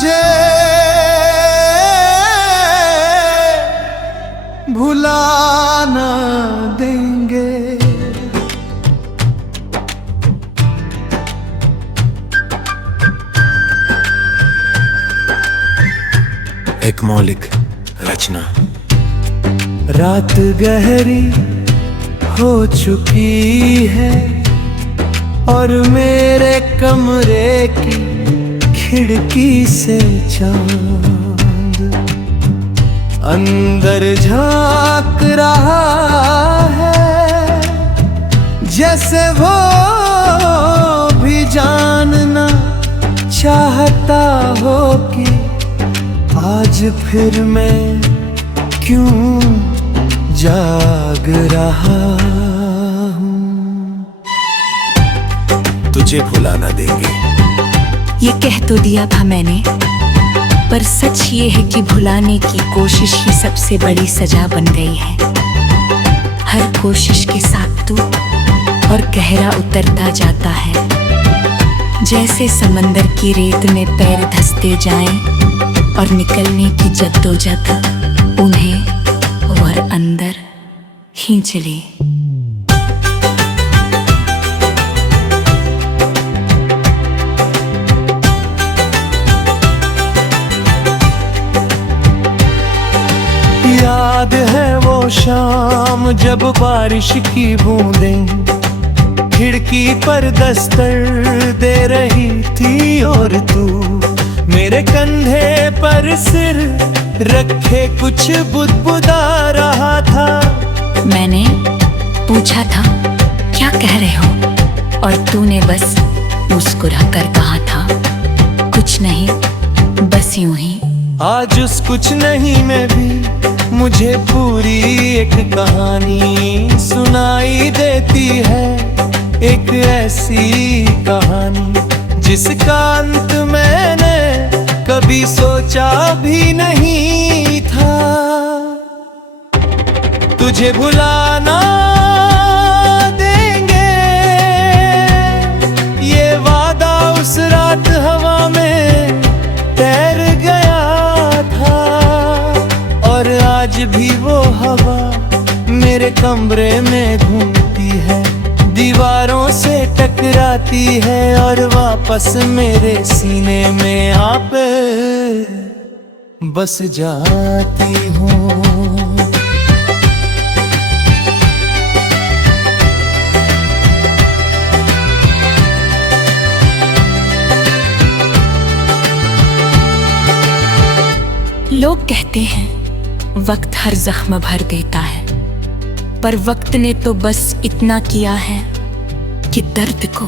तुझे भुला न देंगे। एक मौलिक रचना। रात गहरी हो चुकी है और मेरे कमरे की खिड़की से चांद अंदर झांक रहा है, जैसे वो भी जानना चाहता हो कि आज फिर मैं क्यों जाग रहा हूँ। तुझे भुला ना देंगे। ये कह तो दिया था मैंने, पर सच ये है कि भुलाने की कोशिश ही सबसे बड़ी सजा बन गई है। हर कोशिश के साथ तू और गहरा उतरता जाता है, जैसे समंदर की रेत में पैर धंसते जाएं और निकलने की जद्दोजहद उन्हें और अंदर ही चले। याद है वो शाम जब बारिश की बूंदें खिड़की पर दस्तक दे रही थी और तू मेरे कंधे पर सिर रखे कुछ बुदबुदा रहा था। मैंने पूछा था क्या कह रहे हो, और तूने बस मुस्कुरा कर कहा था कुछ नहीं, बस यूं ही। आज उस कुछ नहीं में भी मुझे पूरी एक कहानी सुनाई देती है, एक ऐसी कहानी जिसका अंत मैंने कभी सोचा भी नहीं था। तुझे भुलाना देंगे, ये वादा उस रात हवा में तैर गया था, और आज भी वो हवा मेरे कमरे में घूमती है, दीवारों से टकराती है और वापस मेरे सीने में आप बस जाती हूँ। लोग कहते हैं वक्त हर जख्म भर देता है, पर वक्त ने तो बस इतना किया है कि दर्द को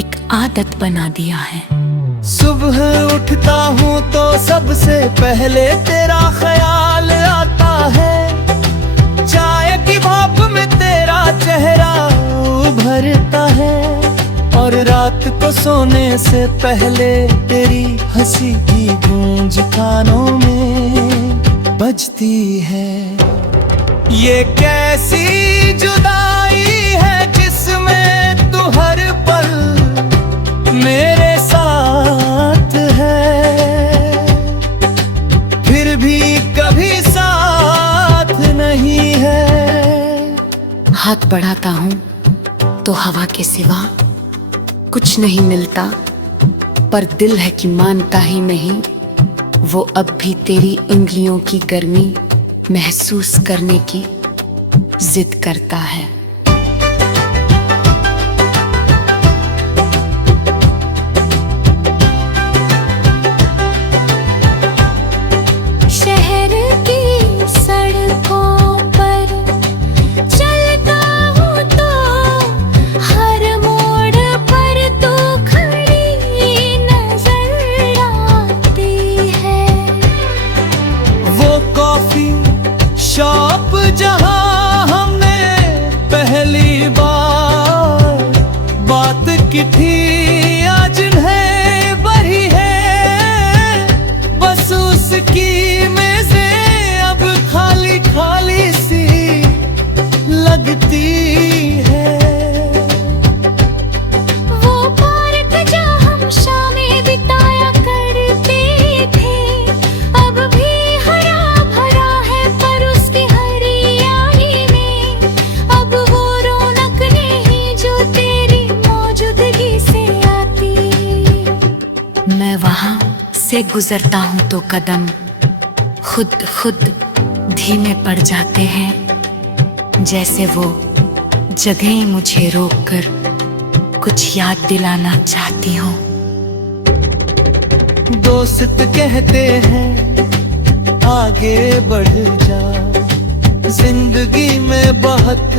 एक आदत बना दिया है। सुबह उठता हूँ तो सबसे पहले तेरा ख्याल आता है, चाय की भाप में तेरा चेहरा उभरता है, और रात को सोने से पहले तेरी हंसी की गूंज कानों में बजती है। ये कैसी जुदाई है जिसमें तू हर पल मेरे साथ है, फिर भी कभी साथ नहीं है। हाथ बढ़ाता हूँ तो हवा के सिवा कुछ नहीं मिलता, पर दिल है कि मानता ही नहीं, वो अब भी तेरी उंगलियों की गर्मी महसूस करने की जिद करता है। शहर की सड़कों पर चलता हूँ तो हर मोड़ पर तू खड़ी नजर आती है। वो कॉफी शॉप जहाँ हमने पहली बार बात की थी, आज है वही है, बस उसकी मेज़ें अब खाली खाली सी लगती है। वो पार्क जहाँ हम शामें बिताया करते गुजरता हूं तो कदम खुद धीमे पड़ जाते हैं, जैसे वो जगह मुझे रोककर कुछ याद दिलाना चाहती हूँ। दोस्त कहते हैं आगे बढ़ जाओ, जिंदगी में बहुत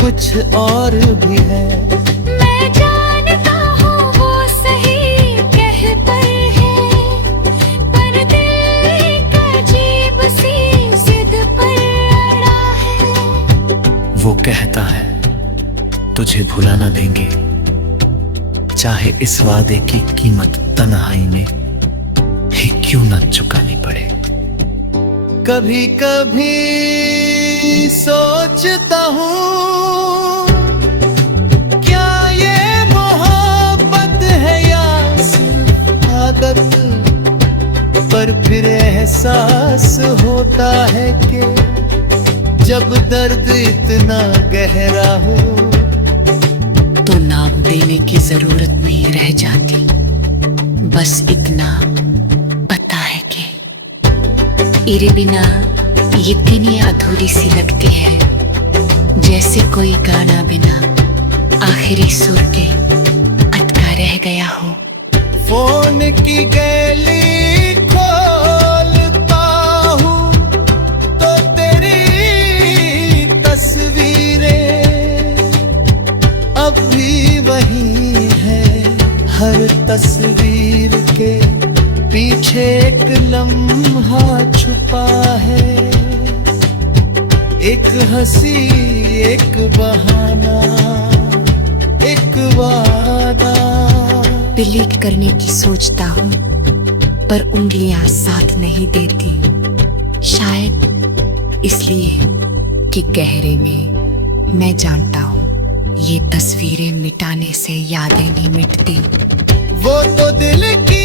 कुछ और भी है। मैं जानता हूँ वो सही कह पर है, पर दिल एक अजीब सी जिद पर अड़ा है। वो कहता है तुझे भुला ना देंगे, चाहे इस वादे की कीमत तन्हाई में ही क्यों ना चुकानी पड़े। कभी कभी सोचता हूँ क्या ये मोहब्बत है या सिर्फ आदत, पर फिर एहसास होता है कि जब दर्द इतना गहरा हो तो नाम देने की जरूरत नहीं रह जाती। बस इतना पता है कि तेरे बिना ये इतनी अधूरी सी लगती है, जैसे कोई गाना बिना आखिरी सुर के अटका रह गया हो। फोन की गैली खोलता हूँ तो तेरी तस्वीरें अब भी वही है। हर तस्वीर के पीछे एक लम्हा छुपा है, एक हंसी, एक बहाना, एक वादा। डिलीट करने की सोचता हूँ पर उंगलियां साथ नहीं देती, शायद इसलिए कि गहरे में मैं जानता हूँ ये तस्वीरें मिटाने से यादें नहीं मिटती। वो तो दिल की